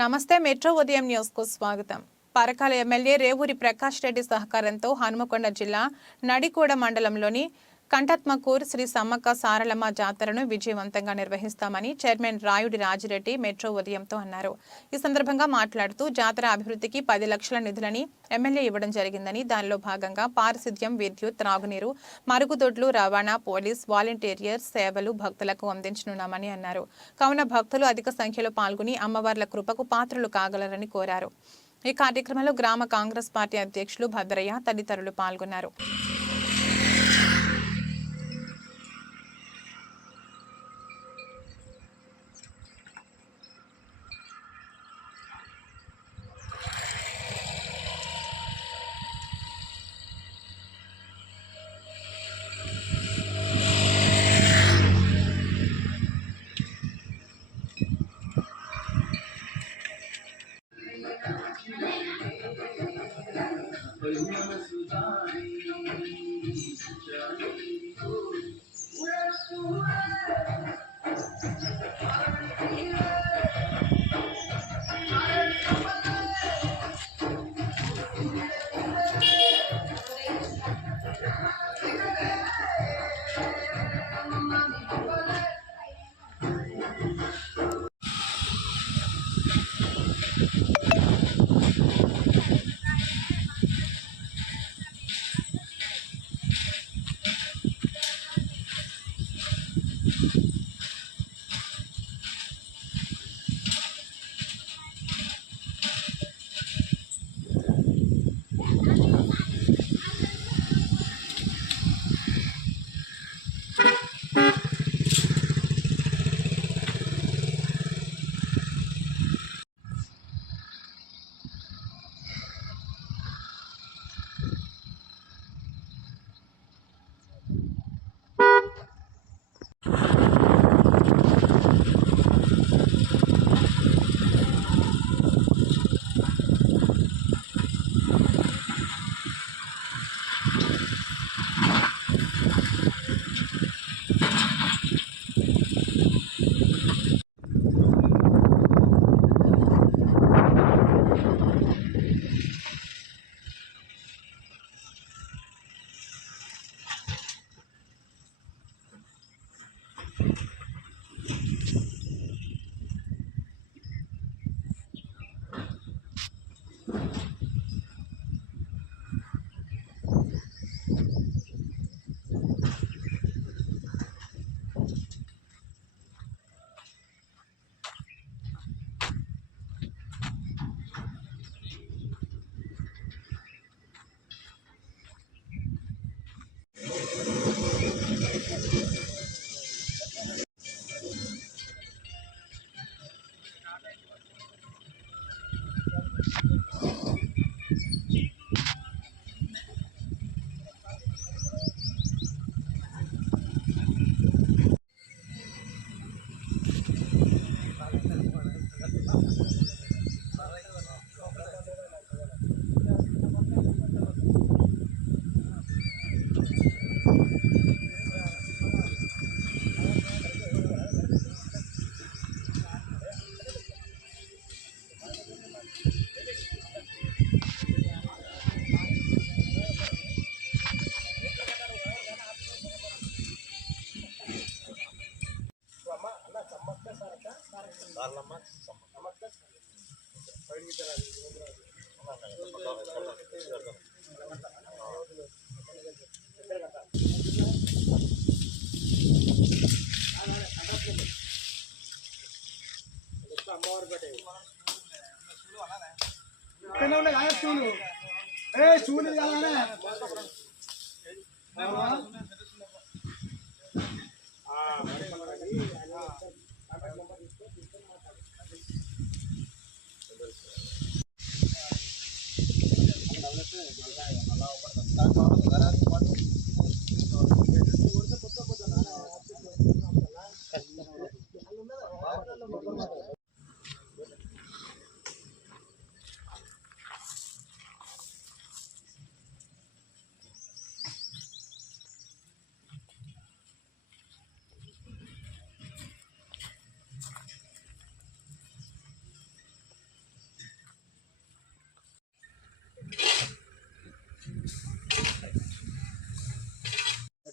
నమస్తే మెట్రో ఉదయం న్యూస్ కు స్వాగతం. పరకాల ఎమ్మెల్యే రేవూరి ప్రకాష్ రెడ్డి సహకారంతో హనుమకొండ జిల్లా నడికోడ మండలంలోని కంఠత్మకూర్ శ్రీ సమ్మక్క సారలమ్మ జాతరను విజయవంతంగా నిర్వహిస్తామని చైర్మన్ రాయుడి రాజిరెడ్డి మెట్రో ఉదయంతో అన్నారు. ఈ సందర్భంగా మాట్లాడుతూ జాతర అభివృద్ధికి 10 లక్షల నిధులని ఎమ్మెల్యే ఇవ్వడం జరిగిందని, దానిలో భాగంగా పారిశుద్ధ్యం, విద్యుత్, త్రాగునీరు, మరుగుదొడ్లు, రవాణా, పోలీస్, వాలంటీరియర్ సేవలు భక్తులకు అందించనున్నామని అన్నారు. కావున భక్తులు అధిక సంఖ్యలో పాల్గొని అమ్మవార్ల కృపకు పాత్రలు కాగలరని కోరారు. ఈ కార్యక్రమంలో గ్రామ కాంగ్రెస్ పార్టీ అధ్యక్షులు భద్రయ్య తదితరులు పాల్గొన్నారు.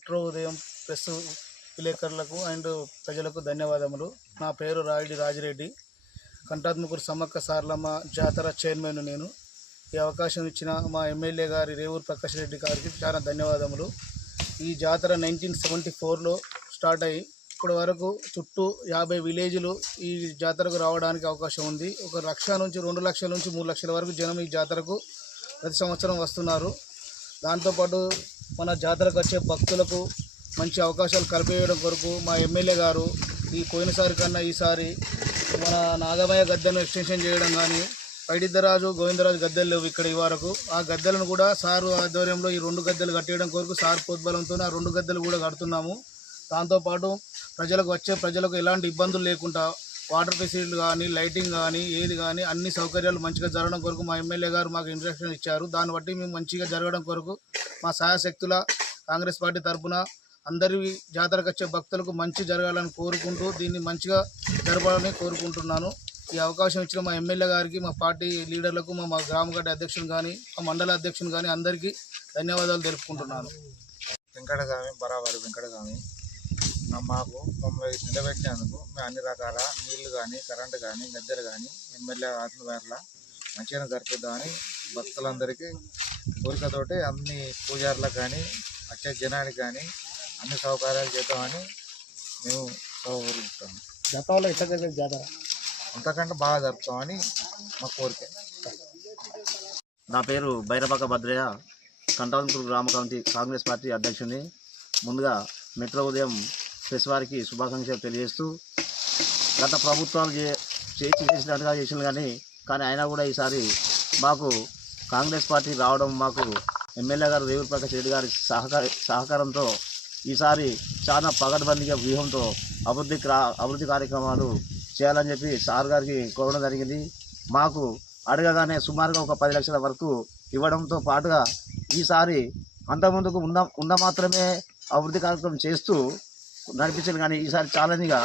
మెట్రో ఉదయం ప్రెస్ విలేకరులకు అండ్ ప్రజలకు ధన్యవాదములు. నా పేరు రాయుడి రాజిరెడ్డి, కంటాత్మకూరు సమ్మక్క సారలమ్మ జాతర చైర్మన్. నేను ఈ అవకాశం ఇచ్చిన మా ఎమ్మెల్యే గారి రేవూరు ప్రకాష్ రెడ్డి గారికి చాలా ధన్యవాదములు. ఈ జాతర 1974లో స్టార్ట్ అయ్యి ఇప్పటి వరకు చుట్టూ 50 విలేజ్లు ఈ జాతరకు రావడానికి అవకాశం ఉంది. 1 లక్ష నుంచి 2 లక్షల నుంచి 3 లక్షల వరకు జనం ఈ జాతరకు ప్రతి సంవత్సరం వస్తున్నారు. దాంతోపాటు మన జాతరకు వచ్చే భక్తులకు మంచి అవకాశాలు కల్పించడం కొరకు మా ఎమ్మెల్యే గారు ఈ పోయినసారి కన్నా ఈసారి మన నాగమయ్య గద్దెను ఎక్స్టెన్షన్ చేయడం కానీ, పైడిద్దరాజు గోవిందరాజు గద్దెలు లేవు ఇక్కడ ఈ వరకు. ఆ గద్దెలను కూడా సారు ఆధ్వర్యంలో ఈ 2 గద్దెలు కట్టేయడం కొరకు సార్ ప్రోద్బలంతో ఆ 2 గద్దెలు కూడా కడుతున్నాము. దాంతోపాటు ప్రజలకు ఎలాంటి ఇబ్బందులు లేకుండా వాటర్ ఫెసిలిటీలు కానీ, లైటింగ్ కానీ, ఏది కానీ అన్ని సౌకర్యాలు మంచిగా జరగడం కొరకు మా ఎమ్మెల్యే గారు మాకు ఇన్స్ట్రక్షన్ ఇచ్చారు. దాన్ని బట్టి మేము మంచిగా జరగడం కొరకు మా శాయశక్తుల కాంగ్రెస్ పార్టీ తరఫున అందరి జాతరకు వచ్చే భక్తులకు మంచి జరగాలని కోరుకుంటూ దీన్ని మంచిగా జరపాలని కోరుకుంటున్నాను. ఈ అవకాశం ఇచ్చిన మా ఎమ్మెల్యే గారికి, మా పార్టీ లీడర్లకు, మా గ్రామ గడ్డ అధ్యక్షులు కానీ, మా మండల అధ్యక్షులు కానీ అందరికీ ధన్యవాదాలు తెలుపుకుంటున్నాను. వెంకటగామి బరాబరి వెంకటగామి మమ్మల్ని నిలబెట్టినందుకు మేము అన్ని రకాల నీళ్లు కానీ, కరెంటు కానీ, గద్దెలు కానీ ఎమ్మెల్యే ఆత్మవేర్ల మంచిగా జరిపిద్దామని భక్తులందరికీ కోరికతోటి అన్ని పూజారులకు కానీ, వచ్చే జనానికి కానీ అన్ని సౌకర్యాలు చేద్దామని మేము కోరుకుంటాము. గతంలో ఇట్లా జరిగే జాతర అంతకంటే బాగా జరుపుతామని మా కోరిక. నా పేరు బైరబాక భద్రయ్య, కంటాత్మకూరు గ్రామ కమిటీ కాంగ్రెస్ పార్టీ అధ్యక్షుడిని. ముందుగా మెట్రో ఉదయం ప్రెస్ వారికి శుభాకాంక్షలు తెలియజేస్తూ, గత ప్రభుత్వాలు చేసినట్టుగా చేసిన కానీ అయినా కూడా ఈసారి మాకు కాంగ్రెస్ పార్టీ రావడం, మాకు ఎమ్మెల్యే గారు రేవూరు ప్రకాష్ రెడ్డి గారి సహకారంతో ఈసారి చాలా పగడ్బందీగా వ్యూహంతో అభివృద్ధి కార్యక్రమాలు చేయాలని చెప్పి సార్ గారికి కోరడం జరిగింది. మాకు అడగగానే సుమారుగా ఒక 10 లక్షల వరకు ఇవ్వడంతో పాటుగా ఈసారి అంతకుముందుకు ఉన్న మాత్రమే అభివృద్ధి కార్యక్రమం చేస్తూ నడిపించారు. కానీ ఈసారి ఛాలెంజ్గా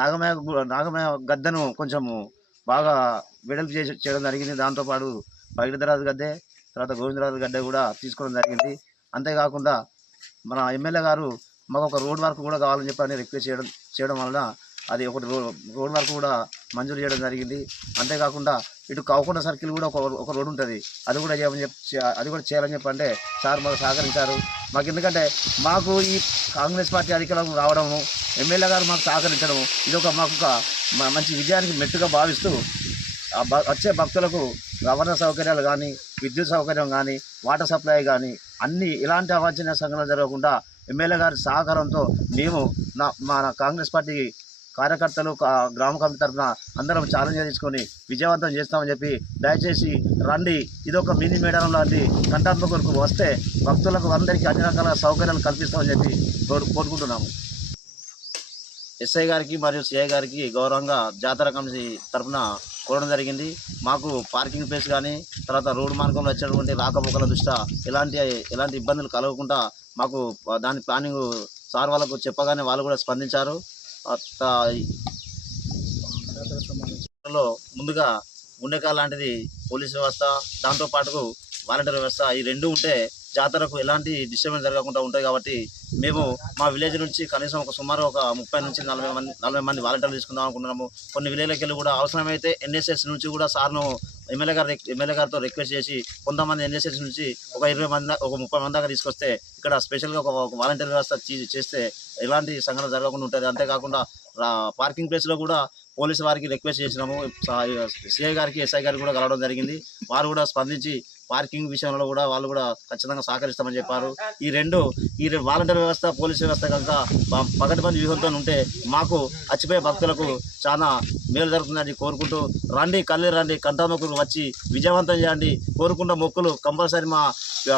నాగమయ్య గద్దెను కొంచెము బాగా వెడల్పు చేయడం జరిగింది. దాంతోపాటు పైడిద్దరాజు గద్దె, తర్వాత గోవిందరాజు గద్దె కూడా తీసుకోవడం జరిగింది. అంతేకాకుండా మన ఎమ్మెల్యే గారు మాకు ఒక రోడ్ వర్క్ కూడా కావాలని చెప్పి రిక్వెస్ట్ చేయడం వలన అది ఒకటి రోడ్ వర్క్ కూడా మంజూరు చేయడం జరిగింది. అంతేకాకుండా ఇటు కావకుండా సర్కిల్ కూడా ఒక రోడ్ ఉంటుంది, అది కూడా చేయాలని చెప్పి అంటే సార్ మాకు సహకరించారు. మాకు ఎందుకంటే మాకు ఈ కాంగ్రెస్ పార్టీ అధికారంలో రావడము, ఎమ్మెల్యే గారు మాకు సహకరించడము ఇది మాకు మంచి విజయానికి మెట్టుగా భావిస్తూ వచ్చే భక్తులకు రవాణా సౌకర్యాలు కానీ, విద్యుత్ సౌకర్యం కానీ, వాటర్ సప్లై కానీ అన్నీ ఇలాంటి అవాంఛనీయ సంఘటనలు జరగకుండా ఎమ్మెల్యే గారి సహకారంతో మేము మన కాంగ్రెస్ పార్టీ కార్యకర్తలు గ్రామ కమిటీ తరఫున అందరం ఛాలెంజ్ తీసుకొని విజయవంతం చేస్తామని చెప్పి దయచేసి రండి. ఇదొక మినీ మేడారం లాంటి కంటాత్మకూరుకు వస్తే భక్తులకు అందరికీ అన్ని రకాల సౌకర్యాలు కల్పిస్తామని చెప్పి కోరుకుంటున్నాము. ఎస్ఐ గారికి మరియు సిఐ గారికి గౌరవంగా జాతర కమిటీ తరఫున కోరడం జరిగింది. మాకు పార్కింగ్ ప్లేస్ కానీ, తర్వాత రోడ్డు మార్గంలో వచ్చేటువంటి రాకపోకల దృష్ట్యా ఎలాంటి ఇబ్బందులు కలగకుండా మాకు దాని ప్లానింగ్ సార్ వాళ్ళకు చెప్పగానే వాళ్ళు కూడా స్పందించారు. ముందుగా గుండెకా లాంటిది పోలీస్ వ్యవస్థ, దాంతోపాటు వాలంటీర్ వ్యవస్థ, ఈ 2 ఉంటే జాతరకు ఎలాంటి డిస్టర్బెన్స్ జరగకుండా ఉంటాయి. కాబట్టి మేము మా విలేజ్ నుంచి కనీసం సుమారు ఒక 30 నుంచి 40 మంది వాలంటీర్లు తీసుకుందాం అనుకుంటున్నాము. కొన్ని విలేజ్లకి వెళ్ళి కూడా అవసరమైతే NSS నుంచి కూడా సార్ను ఎమ్మెల్యే గారితో రిక్వెస్ట్ చేసి కొంతమంది NSS నుంచి ఒక 20 మంది, ఒక 30 మంది దాకా తీసుకొస్తే ఇక్కడ స్పెషల్గా ఒక వాలంటీర్ వ్యవస్థ చేస్తే ఎలాంటి సంఘటన జరగకుండా ఉంటుంది. అంతేకాకుండా పార్కింగ్ ప్లేస్లో కూడా పోలీసు వారికి రిక్వెస్ట్ చేసినాము. సిఐ గారికి, ఎస్ఐ గారికి కూడా కలవడం జరిగింది. వారు కూడా స్పందించి పార్కింగ్ విషయంలో కూడా వాళ్ళు కూడా ఖచ్చితంగా సహకరిస్తామని చెప్పారు. ఈ వాలంటీర్ వ్యవస్థ, పోలీస్ వ్యవస్థ కనుక పగటిబంది వ్యూహంతో ఉంటే మాకు వచ్చిపోయే భక్తులకు చాలా మేలు జరుగుతుందని కోరుకుంటూ రండి కంటాత్మకూరు వచ్చి విజయవంతం చేయండి. కోరుకున్న మొక్కులు కంపల్సరీ మా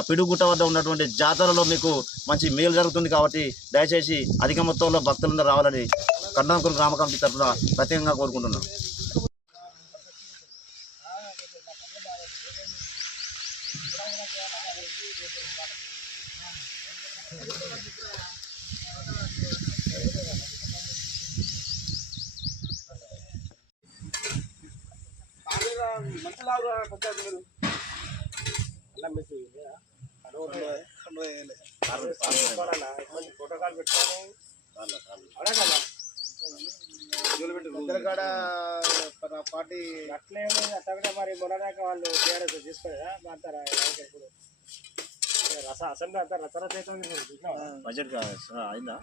పిడుగుట్ట వద్ద ఉన్నటువంటి జాతరలో మీకు మంచి మేలు జరుగుతుంది. కాబట్టి దయచేసి అధిక మొత్తంలో భక్తులందరూ రావాలని కంటాత్మకూరు గ్రామ కమిటీ తరఫున ప్రత్యేకంగా కోరుకుంటున్నాం. దగ్గరకాడ మన పార్టీ అట్లే అట్లా మరి మొన్నదాకా వాళ్ళు టీఆర్ఎస్ తీసుకోలేదా మాట్లాడారా ఇప్పుడు అసెంబ్లీ అంతా రచరచయితం బడ్జెట్ అయిందా